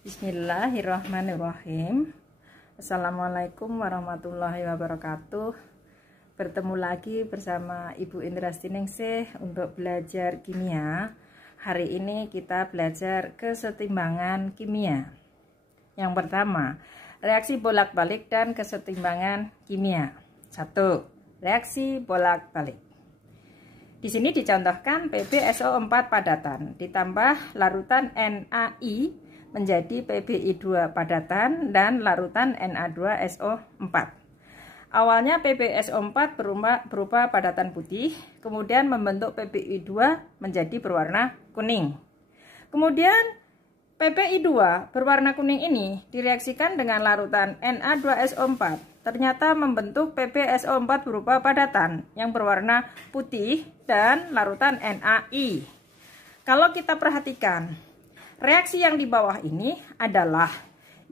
Bismillahirrahmanirrahim. Assalamualaikum warahmatullahi wabarakatuh. Bertemu lagi bersama Ibu Indrasti Ningsih untuk belajar kimia. Hari ini kita belajar kesetimbangan kimia. Yang pertama, reaksi bolak-balik dan kesetimbangan kimia. 1. Reaksi bolak-balik. Di sini dicontohkan PbSO4 padatan ditambah larutan NaI menjadi PbI2 padatan dan larutan Na2SO4. Awalnya PbSO4 berupa padatan putih, kemudian membentuk PbI2 menjadi berwarna kuning. Kemudian PbI2 berwarna kuning ini direaksikan dengan larutan Na2SO4. Ternyata membentuk PbSO4 berupa padatan yang berwarna putih dan larutan NaI. Kalau kita perhatikan, reaksi yang di bawah ini adalah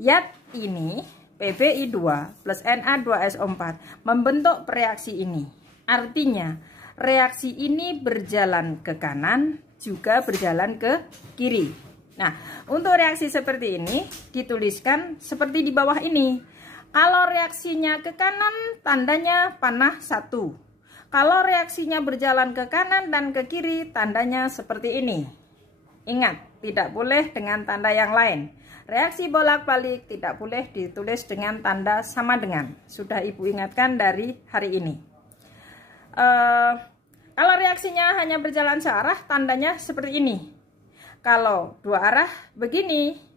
yat ini PbI2 plus Na2SO4 membentuk reaksi ini. Artinya reaksi ini berjalan ke kanan juga berjalan ke kiri. Nah, untuk reaksi seperti ini dituliskan seperti di bawah ini. Kalau reaksinya ke kanan tandanya panah 1. Kalau reaksinya berjalan ke kanan dan ke kiri tandanya seperti ini. Ingat, tidak boleh dengan tanda yang lain. Reaksi bolak-balik tidak boleh ditulis dengan tanda sama dengan. Sudah Ibu ingatkan dari hari ini. Kalau reaksinya hanya berjalan searah, tandanya seperti ini. Kalau dua arah, begini.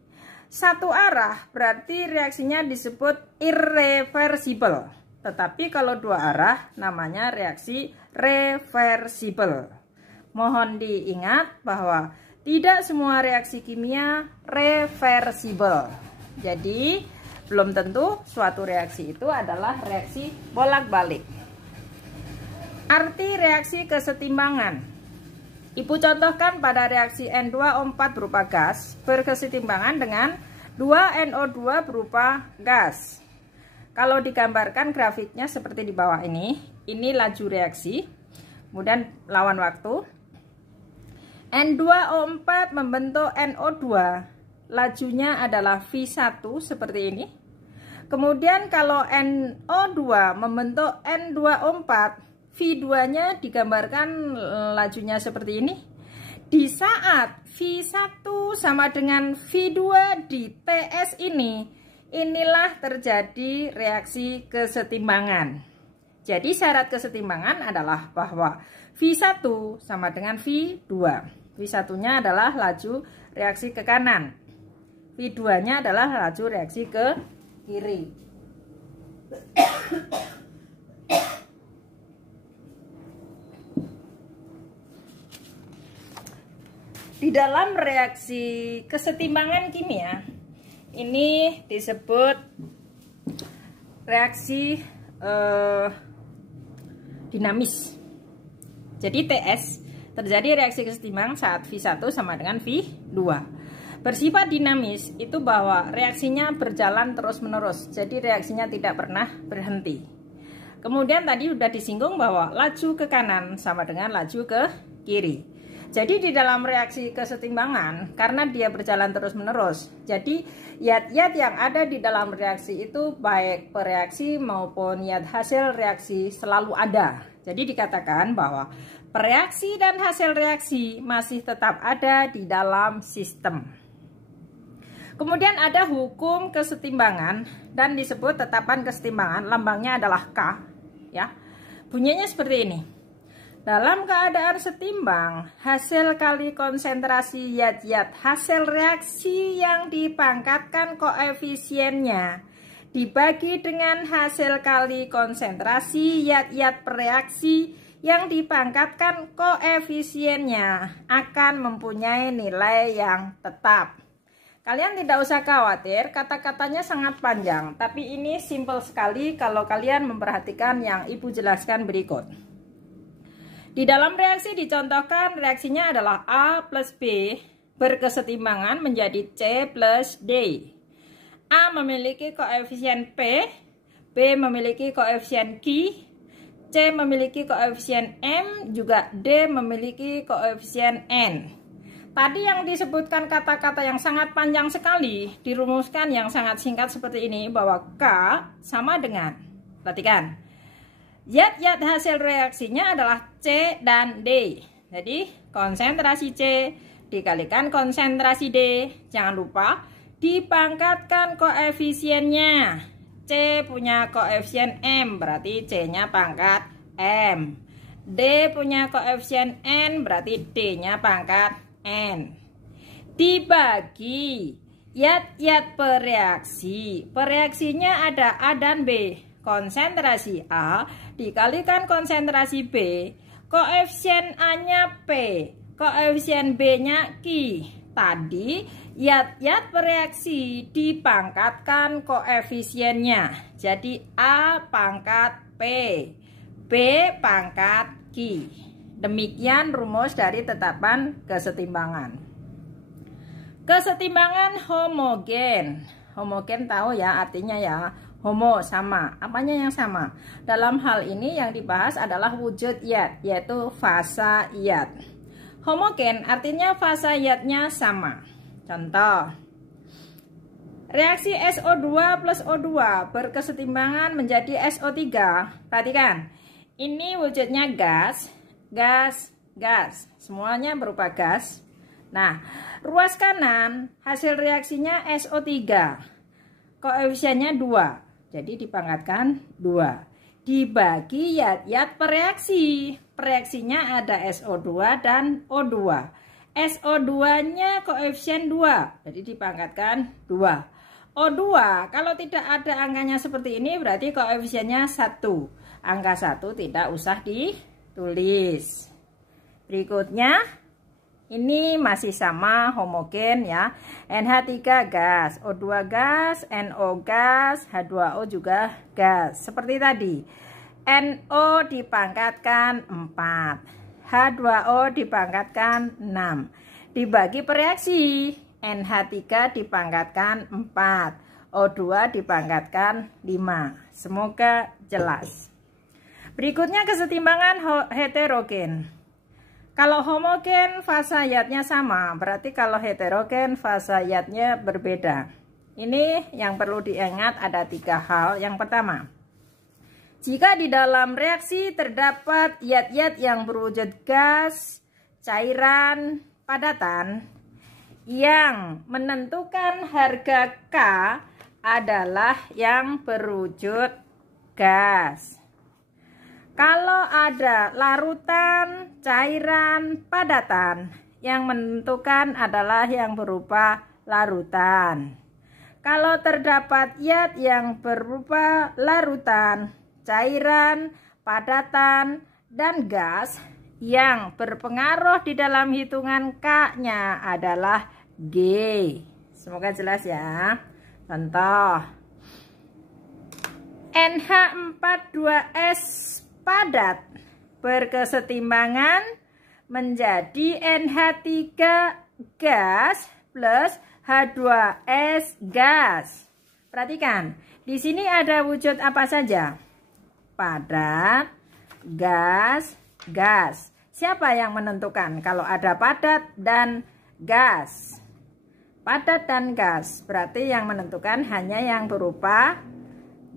Satu arah berarti reaksinya disebut irreversible. Tetapi kalau dua arah, namanya reaksi reversible. Mohon diingat bahwa tidak semua reaksi kimia reversible. Jadi, belum tentu suatu reaksi itu adalah reaksi bolak-balik. Arti reaksi kesetimbangan. Ibu contohkan pada reaksi N2O4 berupa gas berkesetimbangan dengan 2NO2 berupa gas. Kalau digambarkan grafiknya seperti di bawah ini laju reaksi, kemudian lawan waktu. N2O4 membentuk NO2, lajunya adalah V1 seperti ini. Kemudian kalau NO2 membentuk N2O4, V2-nya digambarkan lajunya seperti ini. Di saat V1 sama dengan V2 di TS ini, inilah terjadi reaksi kesetimbangan. Jadi syarat kesetimbangan adalah bahwa V1 sama dengan V2. V1-nya adalah laju reaksi ke kanan. V2-nya adalah laju reaksi ke kiri. Di dalam reaksi kesetimbangan kimia, ini disebut reaksi dinamis. Jadi TS terjadi reaksi kesetimbangan saat V1 sama dengan V2. Bersifat dinamis itu bahwa reaksinya berjalan terus-menerus. Jadi reaksinya tidak pernah berhenti. Kemudian tadi sudah disinggung bahwa laju ke kanan sama dengan laju ke kiri. Jadi di dalam reaksi kesetimbangan, karena dia berjalan terus-menerus, jadi yat-yat yang ada di dalam reaksi itu baik pereaksi maupun yat hasil reaksi selalu ada. Jadi dikatakan bahwa pereaksi dan hasil reaksi masih tetap ada di dalam sistem. Kemudian ada hukum kesetimbangan dan disebut tetapan kesetimbangan, lambangnya adalah K, ya. Bunyinya seperti ini. Dalam keadaan setimbang, hasil kali konsentrasi yat-yat hasil reaksi yang dipangkatkan koefisiennya dibagi dengan hasil kali konsentrasi yat-yat pereaksi yang dipangkatkan koefisiennya akan mempunyai nilai yang tetap. Kalian tidak usah khawatir, kata-katanya sangat panjang, tapi ini simpel sekali kalau kalian memperhatikan yang Ibu jelaskan berikut. Di dalam reaksi dicontohkan reaksinya adalah A plus B berkesetimbangan menjadi C plus D. A memiliki koefisien P, B memiliki koefisien Q, C memiliki koefisien M, juga D memiliki koefisien N. Tadi yang disebutkan kata-kata yang sangat panjang sekali, dirumuskan yang sangat singkat seperti ini, bahwa K sama dengan, perhatikan, zat-zat hasil reaksinya adalah C dan D. Jadi konsentrasi C dikalikan konsentrasi D, jangan lupa dipangkatkan koefisiennya. C punya koefisien M, berarti C-nya pangkat M. D punya koefisien N, berarti D-nya pangkat N. Dibagi zat-zat bereaksi. Bereaksinya ada A dan B. Konsentrasi A dikalikan konsentrasi B. Koefisien A-nya P, koefisien B-nya Q. Tadi zat-zat bereaksi dipangkatkan koefisiennya. Jadi A pangkat P, B pangkat Q. Demikian rumus dari tetapan kesetimbangan. Kesetimbangan homogen. Homogen tahu ya artinya ya, homo sama. Apanya yang sama? Dalam hal ini yang dibahas adalah wujud zat, yaitu fasa zat. Homogen artinya fasa zatnya sama. Contoh, reaksi SO2 plus O2 berkesetimbangan menjadi SO3. Perhatikan, ini wujudnya gas, gas, semuanya berupa gas. Nah, ruas kanan hasil reaksinya SO3, koefisiennya 2, jadi dipangkatkan 2, dibagi zat-zat bereaksi. Bereaksinya ada SO2 dan O2. SO2 nya koefisien 2, jadi dipangkatkan 2. O2 kalau tidak ada angkanya seperti ini berarti koefisiennya 1. Angka 1 tidak usah ditulis. Berikutnya ini masih sama homogen ya. NH3 gas, O2 gas, NO gas, H2O juga gas. Seperti tadi, NO dipangkatkan 4, H2O dipangkatkan 6. Dibagi bereaksi, NH3 dipangkatkan 4, O2 dipangkatkan 5. Semoga jelas. Berikutnya kesetimbangan heterogen. Kalau homogen fasa zatnya sama, berarti kalau heterogen fasa zatnya berbeda. Ini yang perlu diingat, ada 3 hal. Yang pertama, jika di dalam reaksi terdapat zat-zat yang berwujud gas, cairan, padatan, yang menentukan harga K adalah yang berwujud gas. Kalau ada larutan, cairan, padatan, yang menentukan adalah yang berupa larutan. Kalau terdapat zat yang berupa larutan, cairan, padatan, dan gas, yang berpengaruh di dalam hitungan K-nya adalah G. Semoga jelas ya. Contoh, NH42S padat berkesetimbangan menjadi NH3 gas plus H2S gas. Perhatikan, di sini ada wujud apa saja? Padat, gas, gas. Siapa yang menentukan kalau ada padat dan gas? Padat dan gas, berarti yang menentukan hanya yang berupa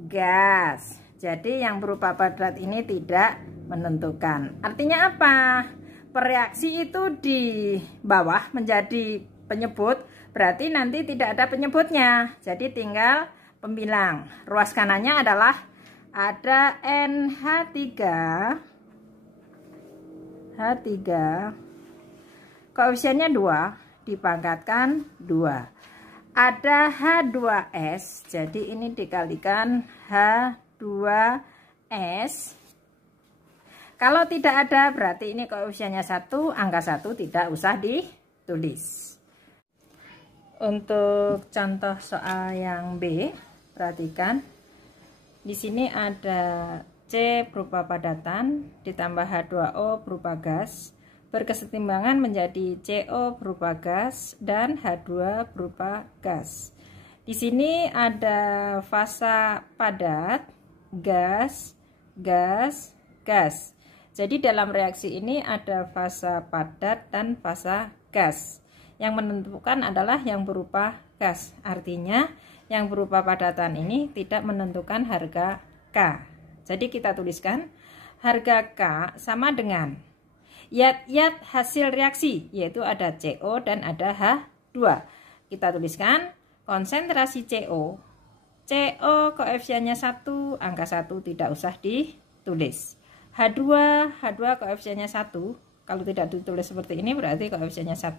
gas. Jadi yang berupa padat ini tidak menentukan. Artinya apa? Bereaksi itu di bawah menjadi penyebut, berarti nanti tidak ada penyebutnya. Jadi tinggal pembilang. Ruas kanannya adalah ada NH3, H3, koefisiennya 2, dipangkatkan 2. Ada H2S, jadi ini dikalikan H2S. Kalau tidak ada berarti ini koefisiennya 1, angka 1 tidak usah ditulis. Untuk contoh soal yang B, perhatikan. Di sini ada C berupa padatan ditambah H2O berupa gas, berkesetimbangan menjadi CO berupa gas dan H2 berupa gas. Di sini ada fasa padat, gas, gas, gas. Jadi dalam reaksi ini ada fasa padat dan fasa gas. Yang menentukan adalah yang berupa gas. Artinya yang berupa padatan ini tidak menentukan harga K. Jadi kita tuliskan harga K sama dengan zat-zat hasil reaksi, yaitu ada CO dan ada H2. Kita tuliskan konsentrasi CO koefisiennya 1, angka 1 tidak usah ditulis. H2 koefisiennya 1, kalau tidak ditulis seperti ini berarti koefisiennya 1.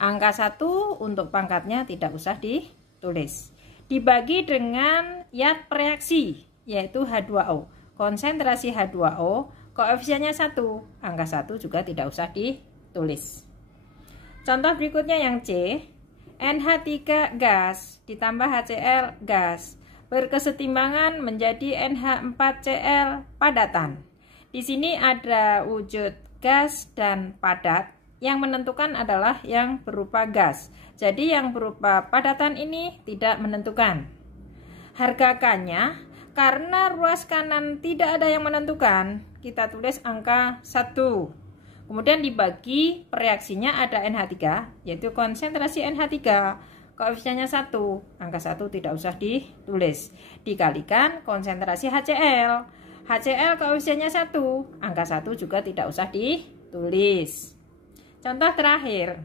Angka 1 untuk pangkatnya tidak usah ditulis. Dibagi dengan zat pereaksi, yaitu H2O. Konsentrasi H2O koefisiennya 1, angka 1 juga tidak usah ditulis. Contoh berikutnya yang C, NH3 gas ditambah HCl gas berkesetimbangan menjadi NH4Cl padatan. Di sini ada wujud gas dan padat. Yang menentukan adalah yang berupa gas. Jadi yang berupa padatan ini tidak menentukan. Harga K-nya, karena ruas kanan tidak ada yang menentukan, kita tulis angka 1. Kemudian dibagi pereaksinya ada NH3, yaitu konsentrasi NH3, koefisiennya 1, angka 1 tidak usah ditulis. Dikalikan konsentrasi HCl. HCl koefisiennya 1, angka 1 juga tidak usah ditulis. Contoh terakhir,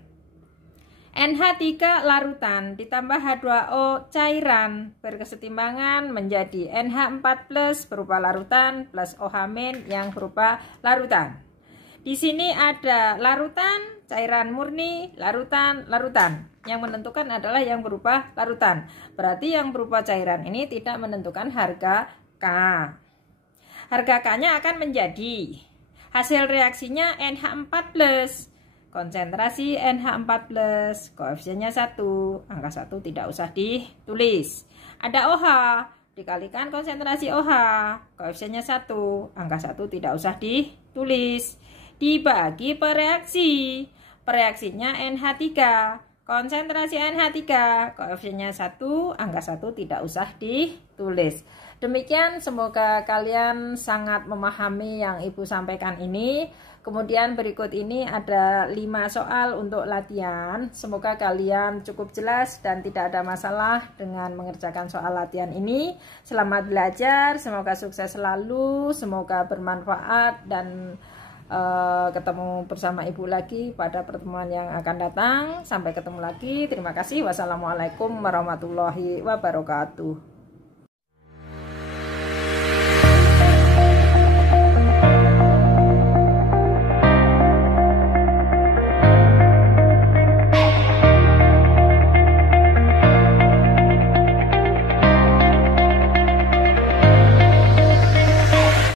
NH3 larutan ditambah H2O cairan berkesetimbangan menjadi NH4+ berupa larutan plus OH- yang berupa larutan. Di sini ada larutan, cairan murni, larutan. Yang menentukan adalah yang berupa larutan. Berarti yang berupa cairan ini tidak menentukan harga K. Harga K-nya akan menjadi hasil reaksinya NH4+. Konsentrasi NH4+, koefisiennya 1, angka 1 tidak usah ditulis. Ada OH, dikalikan konsentrasi OH, koefisiennya 1, angka 1 tidak usah ditulis. Dibagi pereaksi, pereaksinya NH3, konsentrasi NH3, koefisiennya 1, angka 1 tidak usah ditulis. Demikian, semoga kalian sangat memahami yang Ibu sampaikan ini. Kemudian berikut ini ada 5 soal untuk latihan. Semoga kalian cukup jelas dan tidak ada masalah dengan mengerjakan soal latihan ini. Selamat belajar, semoga sukses selalu, semoga bermanfaat, dan ketemu bersama Ibu lagi pada pertemuan yang akan datang. Sampai ketemu lagi. Terima kasih. Wassalamualaikum warahmatullahi wabarakatuh.